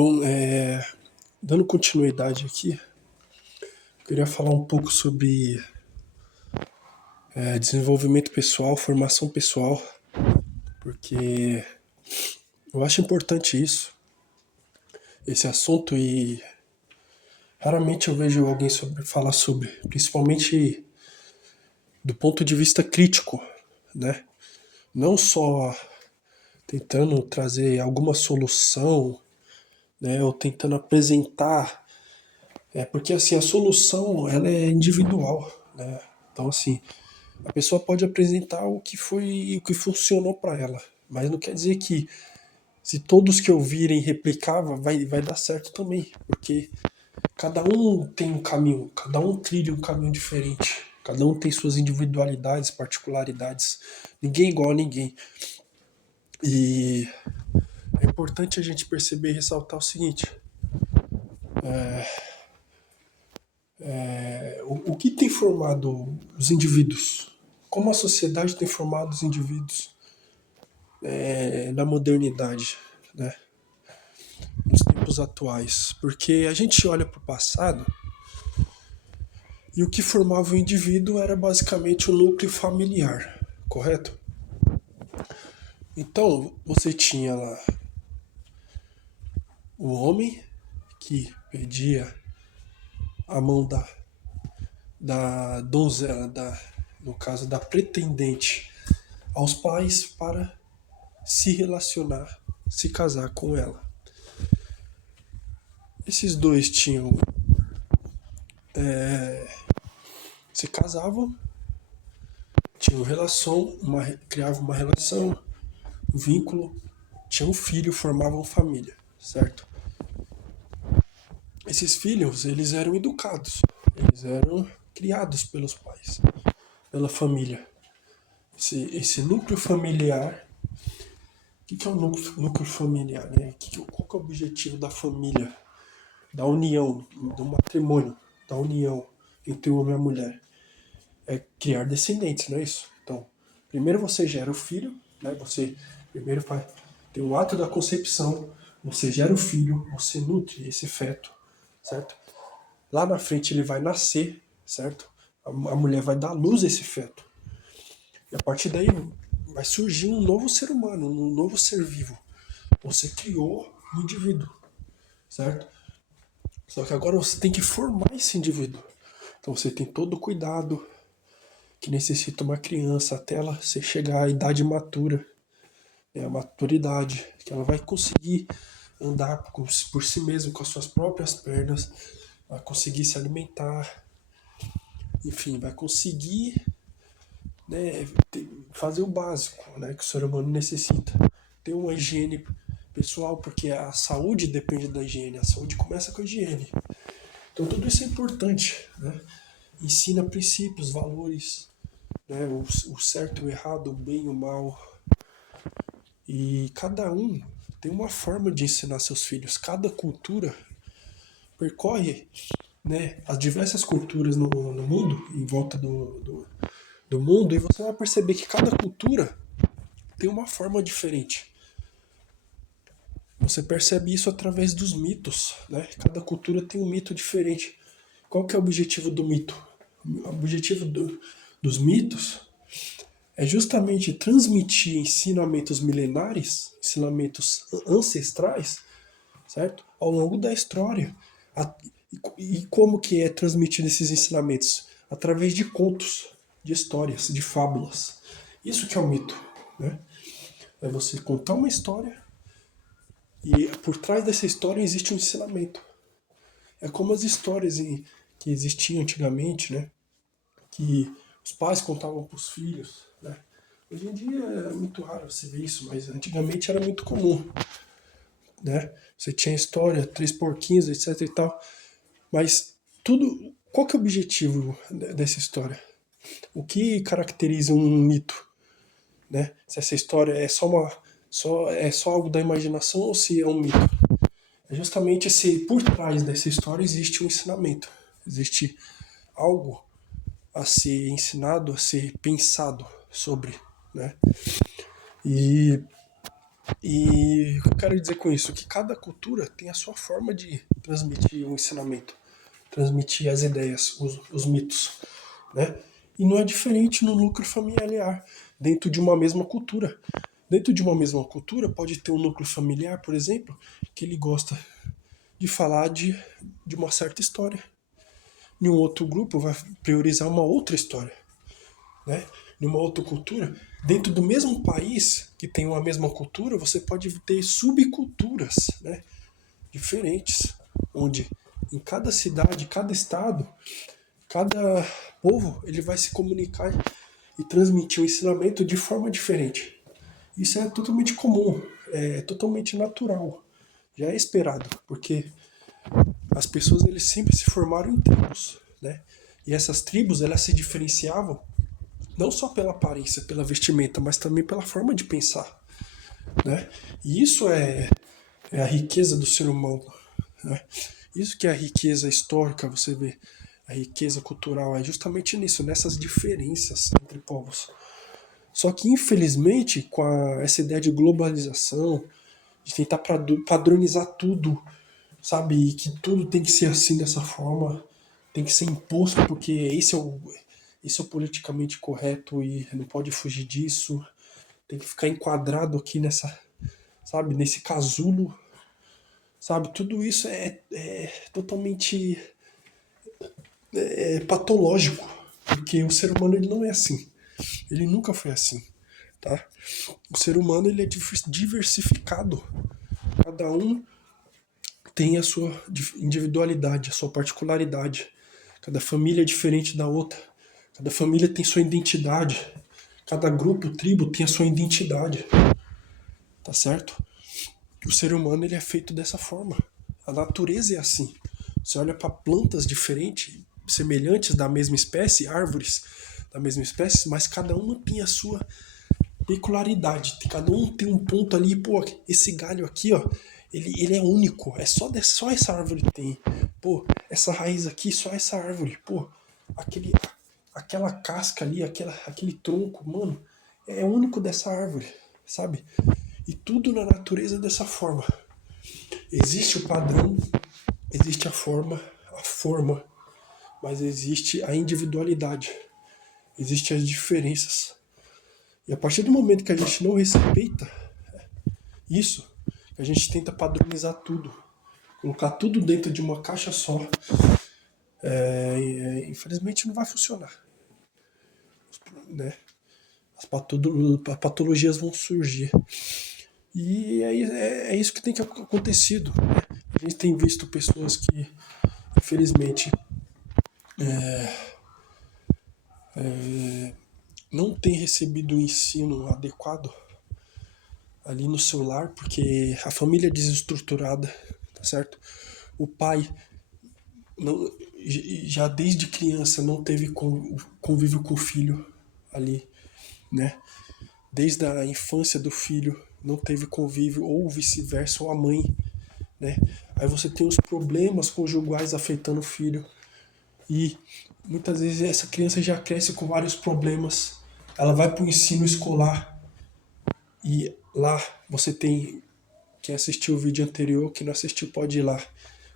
Bom, dando continuidade aqui, eu queria falar um pouco sobre desenvolvimento pessoal, formação pessoal, porque eu acho importante esse assunto, e raramente eu vejo alguém falar sobre, principalmente do ponto de vista crítico, né? Não só tentando trazer alguma solução, né, ou tentando apresentar, porque assim, a solução ela é individual, né? Então assim, a pessoa pode apresentar o que funcionou para ela, mas não quer dizer que se todos que ouvirem replicava vai dar certo também, porque cada um tem um caminho, cada um trilha um caminho diferente, cada um tem suas individualidades, particularidades, ninguém é igual a ninguém. E é importante a gente perceber e ressaltar o seguinte: o que tem formado os indivíduos? Como a sociedade tem formado os indivíduos na modernidade, né? Nos tempos atuais? Porque a gente olha para o passado e o que formava o indivíduo era basicamente o núcleo familiar, correto? Então você tinha lá o homem que pedia a mão da donzela, no caso da pretendente, aos pais para se relacionar, se casar com ela. Esses dois se casavam, tinham relação, criavam uma relação, um vínculo, tinham um filho, formavam família, certo? Esses filhos, eles eram educados, eles eram criados pelos pais, pela família. Esse núcleo familiar, o que é o núcleo familiar, né? Qual que é o objetivo da família, da união, do matrimônio, da união entre o homem e a mulher? É criar descendentes, não é isso? Então, primeiro você gera o filho, né? Você primeiro tem o ato da concepção, você gera o filho, você nutre esse feto, certo? Lá na frente ele vai nascer, certo? A mulher vai dar à luz a esse feto. E a partir daí vai surgir um novo ser humano, um novo ser vivo. Você criou um indivíduo, certo? Só que agora você tem que formar esse indivíduo. Então você tem todo o cuidado que necessita uma criança até ela chegar à idade matura, né, a maturidade, que ela vai conseguir andar por si mesma com as suas próprias pernas, vai conseguir se alimentar, enfim, vai conseguir, né, fazer o básico, né, que o ser humano necessita. Ter uma higiene pessoal, porque a saúde depende da higiene, a saúde começa com a higiene. Então tudo isso é importante, né? Ensina princípios, valores, né, o certo e o errado, o bem e o mal. E cada um tem uma forma de ensinar seus filhos. Cada cultura percorre, né, as diversas culturas no mundo, em volta do mundo, e você vai perceber que cada cultura tem uma forma diferente. Você percebe isso através dos mitos, né? Cada cultura tem um mito diferente. Qual que é o objetivo do mito? O objetivo dos mitos é justamente transmitir ensinamentos milenares, ensinamentos ancestrais, certo? Ao longo da história. E como que é transmitido esses ensinamentos? Através de contos, de histórias, de fábulas. Isso que é o mito, né? É você contar uma história e por trás dessa história existe um ensinamento. É como as histórias que existiam antigamente, né? Que os pais contavam para os filhos, né? Hoje em dia é muito raro você ver isso, mas antigamente era muito comum, né? Você tinha história, três porquinhos, etc e tal, mas tudo. Qual que é o objetivo dessa história? O que caracteriza um mito, né? Se essa história é só algo da imaginação ou se é um mito? É justamente se por trás dessa história existe um ensinamento, existe algo a ser ensinado, a ser pensado sobre, né? E E o que eu quero dizer com isso? Que cada cultura tem a sua forma de transmitir o ensinamento, transmitir as ideias, os mitos, né? E não é diferente no núcleo familiar, dentro de uma mesma cultura. Dentro de uma mesma cultura, pode ter um núcleo familiar, por exemplo, que ele gosta de falar de uma certa história. Em um outro grupo, vai priorizar uma outra história, né? Em uma outra cultura, dentro do mesmo país que tem uma mesma cultura, você pode ter subculturas, né? Diferentes, onde em cada cidade, cada estado, cada povo, ele vai se comunicar e transmitir o ensinamento de forma diferente. Isso é totalmente comum, é totalmente natural, já é esperado, porque as pessoas eles sempre se formaram em tribos, né? E essas tribos elas se diferenciavam não só pela aparência, pela vestimenta, mas também pela forma de pensar, né? E isso é a riqueza do ser humano, né? Isso que é a riqueza histórica, você vê, a riqueza cultural é justamente nisso, nessas diferenças entre povos. Só que infelizmente, com essa ideia de globalização, de tentar padronizar tudo, sabe, e que tudo tem que ser assim dessa forma, tem que ser imposto porque esse é o politicamente correto e não pode fugir disso, tem que ficar enquadrado aqui nessa, sabe, nesse casulo, sabe, tudo isso é totalmente patológico, porque o ser humano ele não é assim, ele nunca foi assim, tá? O ser humano ele é diversificado, cada um tem a sua individualidade, a sua particularidade. Cada família é diferente da outra. Cada família tem sua identidade. Cada grupo, tribo tem a sua identidade. Tá certo? O ser humano ele é feito dessa forma. A natureza é assim. Você olha para plantas diferentes, semelhantes da mesma espécie, árvores da mesma espécie, mas cada uma tem a sua peculiaridade. Cada um tem um ponto ali, pô, esse galho aqui, ó, ele é único. É só essa árvore tem. Pô, essa raiz aqui, só essa árvore. Pô, aquele, aquela casca ali, aquele tronco, mano, é único dessa árvore, sabe? E tudo na natureza é dessa forma. Existe o padrão, existe a forma, mas existe a individualidade, existe as diferenças. E a partir do momento que a gente não respeita isso, a gente tenta padronizar tudo, colocar tudo dentro de uma caixa só, infelizmente não vai funcionar, né? As patologias vão surgir. E é isso que tem que acontecido. A gente tem visto pessoas que, infelizmente, não têm recebido o ensino adequado ali no seu lar, porque a família é desestruturada, tá certo? O pai não, já desde criança não teve convívio com o filho ali, né? Desde a infância do filho não teve convívio, ou vice-versa, ou a mãe, né? Aí você tem os problemas conjugais afetando o filho e muitas vezes essa criança já cresce com vários problemas. Ela vai para o ensino escolar e lá você tem, quem assistiu o vídeo anterior, quem não assistiu pode ir lá.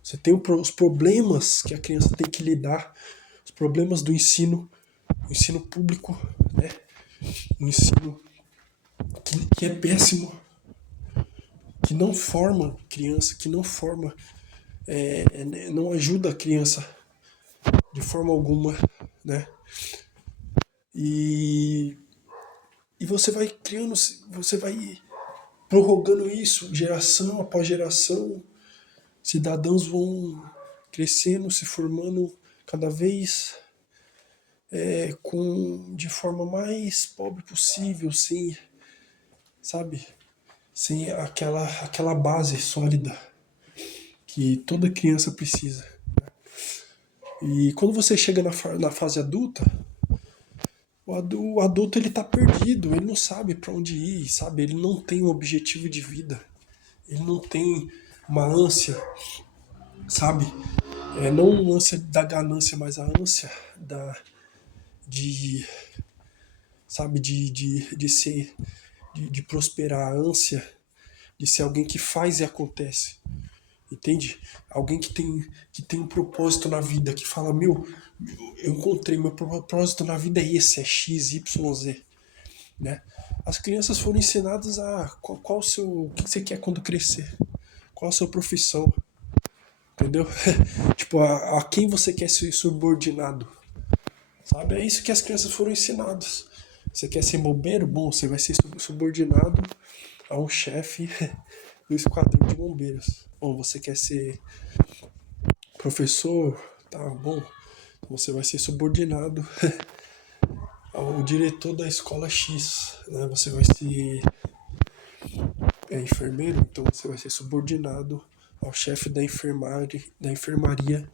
Você tem os problemas que a criança tem que lidar, os problemas do ensino, o ensino público, né? O ensino que é péssimo, que não forma criança, que não forma, não ajuda a criança de forma alguma, né? E, e você vai criando, você vai prorrogando isso, geração após geração, cidadãos vão crescendo, se formando cada vez de forma mais pobre possível, sem, sabe, sem aquela base sólida que toda criança precisa. E quando você chega na fase adulta, o adulto ele tá perdido, ele não sabe para onde ir, sabe? Ele não tem um objetivo de vida, ele não tem uma ânsia, sabe? Não uma ânsia da ganância, mas a ânsia de, sabe, de ser, de prosperar, a ânsia. de ser alguém que faz e acontece. Entende? Alguém que tem um propósito na vida, que fala, meu, eu encontrei, meu propósito na vida é esse, é X, Y, Z. Né? As crianças foram ensinadas a qual o seu, o que você quer quando crescer, qual a sua profissão, entendeu? Tipo, a quem você quer ser subordinado, sabe? É isso que as crianças foram ensinadas. Você quer ser bombeiro? Bom, você vai ser subordinado a um chefe do esquadrão de bombeiros. Bom, você quer ser professor? Tá bom, você vai ser subordinado ao diretor da escola X, né? Você vai ser enfermeiro, então você vai ser subordinado ao chefe da enfermaria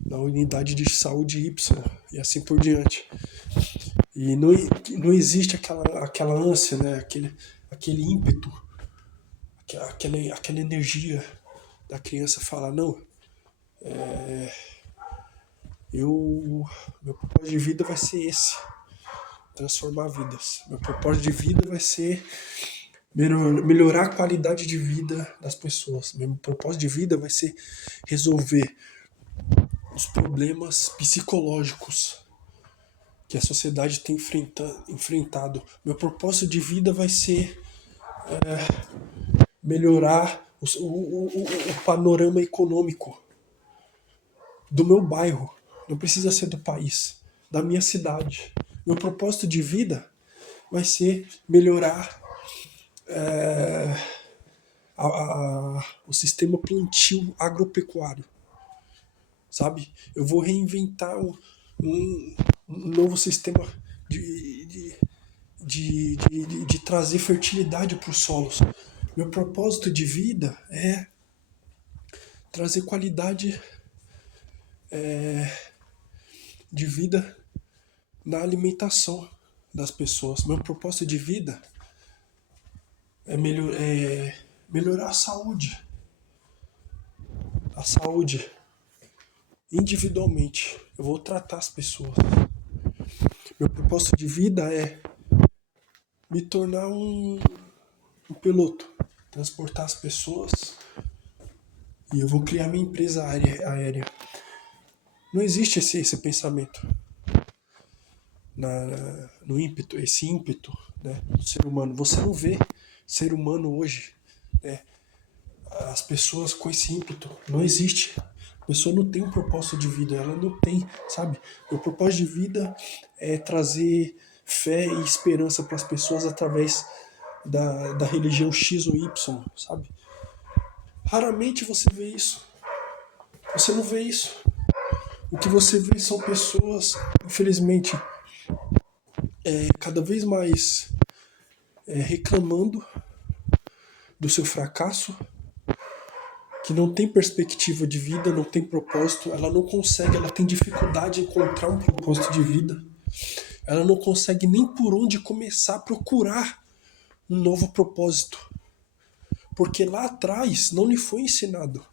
na unidade de saúde Y e assim por diante. E não existe aquela ânsia, né? Aquele ímpeto, aquela energia da criança falar, não, meu propósito de vida vai ser esse, transformar vidas. Meu propósito de vida vai ser melhorar a qualidade de vida das pessoas. Meu propósito de vida vai ser resolver os problemas psicológicos que a sociedade tem enfrentado. Meu propósito de vida vai ser melhorar o panorama econômico do meu bairro. Não precisa ser do país, da minha cidade. Meu propósito de vida vai ser melhorar o sistema plantio agropecuário, sabe? Eu vou reinventar um novo sistema de trazer fertilidade para os solos. Meu propósito de vida é trazer qualidade de vida na alimentação das pessoas. Meu propósito de vida é melhorar a saúde individualmente. Eu vou tratar as pessoas. Meu propósito de vida é me tornar um piloto, transportar as pessoas, e eu vou criar minha empresa aérea. Não existe esse pensamento no ímpeto, esse ímpeto, né, do ser humano. Você não vê ser humano hoje, né, as pessoas com esse ímpeto. Não existe. A pessoa não tem um propósito de vida, ela não tem, sabe? O propósito de vida é trazer fé e esperança para as pessoas através da religião X ou Y, sabe? Raramente você vê isso. Você não vê isso. O que você vê são pessoas, infelizmente, cada vez mais reclamando do seu fracasso, que não tem perspectiva de vida, não tem propósito, ela não consegue, ela tem dificuldade em encontrar um propósito de vida, ela não consegue nem por onde começar a procurar um novo propósito, porque lá atrás não lhe foi ensinado.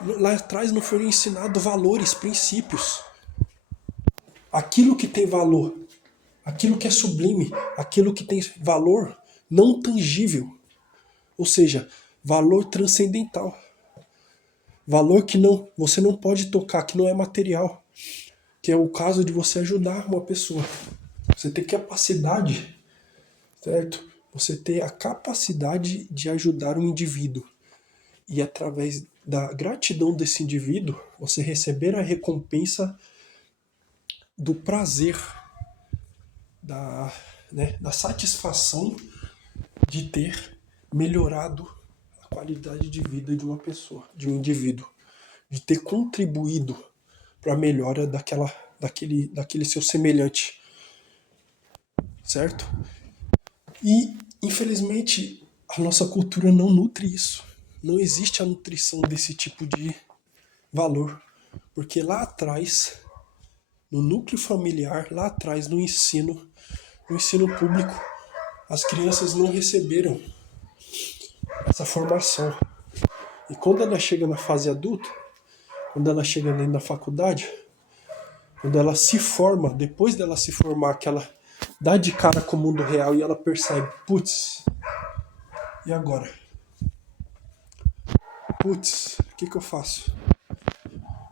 Lá atrás não foram ensinados valores, princípios. Aquilo que tem valor, aquilo que é sublime, aquilo que tem valor não tangível, ou seja, valor transcendental. Valor que você não pode tocar, que não é material, que é o caso de você ajudar uma pessoa. Você tem capacidade, certo? Você tem a capacidade de ajudar um indivíduo. E através da gratidão desse indivíduo, você receber a recompensa do prazer, da satisfação de ter melhorado a qualidade de vida de uma pessoa, de um indivíduo, de ter contribuído para a melhora daquele seu semelhante, certo? E, infelizmente, a nossa cultura não nutre isso. Não existe a nutrição desse tipo de valor, porque lá atrás, no núcleo familiar, lá atrás no ensino público, as crianças não receberam essa formação. E quando ela chega na fase adulta, quando ela chega na faculdade, quando ela se forma, depois dela se formar, que ela dá de cara com o mundo real e ela percebe, putz, E agora? Putz, o que eu faço?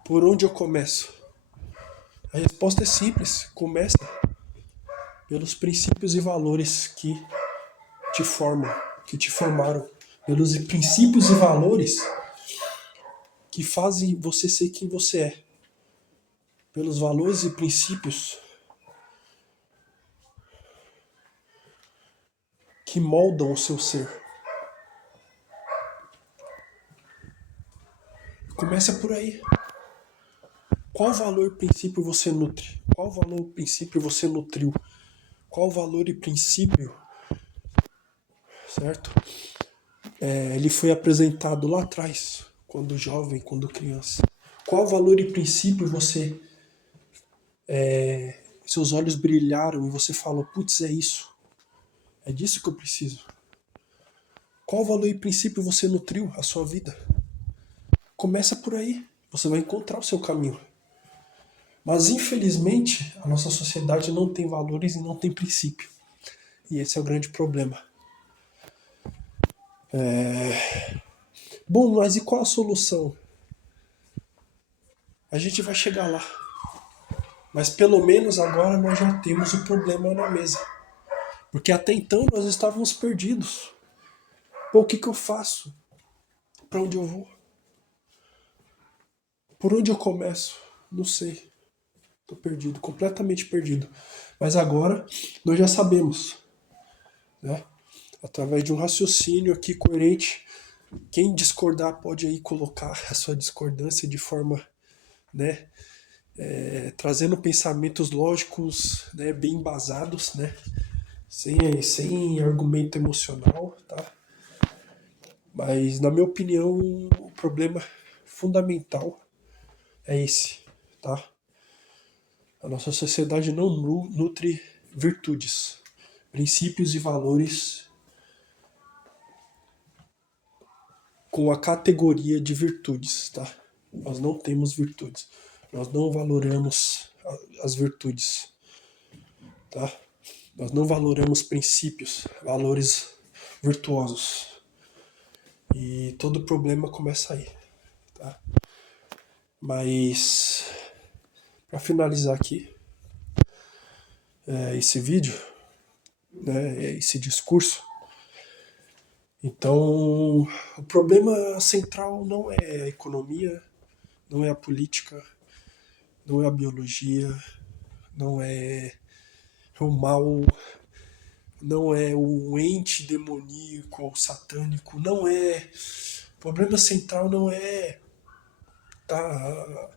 Por onde eu começo? A resposta é simples. Começa pelos princípios e valores que te formam, que te formaram. Pelos princípios e valores que fazem você ser quem você é. Pelos valores e princípios que moldam o seu ser. Começa por aí. Qual valor e princípio você nutre? Qual valor e princípio você nutriu? Qual valor e princípio, certo? Ele foi apresentado lá atrás, quando jovem, quando criança. Qual valor e princípio seus olhos brilharam e você falou, putz, é isso. É disso que eu preciso. Qual valor e princípio você nutriu a sua vida? Começa por aí. Você vai encontrar o seu caminho. Mas, infelizmente, a nossa sociedade não tem valores e não tem princípio. E esse é o grande problema. Bom, mas e qual a solução? A gente vai chegar lá. Mas pelo menos agora nós já temos o problema na mesa. Porque até então nós estávamos perdidos. Pô, o que eu faço? Para onde eu vou? Por onde eu começo? Não sei. Tô perdido, completamente perdido. Mas agora nós já sabemos, né? Através de um raciocínio aqui coerente, quem discordar pode aí colocar a sua discordância de forma, né, trazendo pensamentos lógicos, né, bem embasados, né, sem argumento emocional, tá? Mas na minha opinião, o problema fundamental é esse, tá? A nossa sociedade não nutre virtudes, princípios e valores com a categoria de virtudes, tá? Nós não temos virtudes. Nós não valoramos as virtudes, tá? Nós não valoramos princípios, valores virtuosos. E todo problema começa aí, tá? Mas para finalizar aqui esse vídeo, né, esse discurso, então o problema central não é a economia, não é a política, não é a biologia, não é o mal, não é o ente demoníaco ou satânico, não é. O problema central não é tá,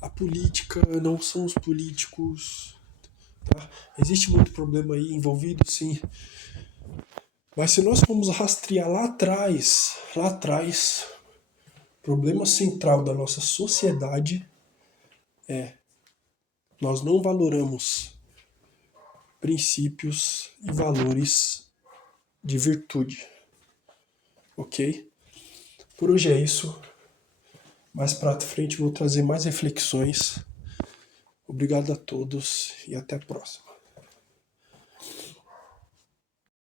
a política, não são os políticos. Tá? Existe muito problema aí envolvido, sim. Mas se nós formos rastrear lá atrás, o problema central da nossa sociedade é nós não valoramos princípios e valores de virtude. Ok? Por hoje é isso. Mais para frente vou trazer mais reflexões. Obrigado a todos e até a próxima.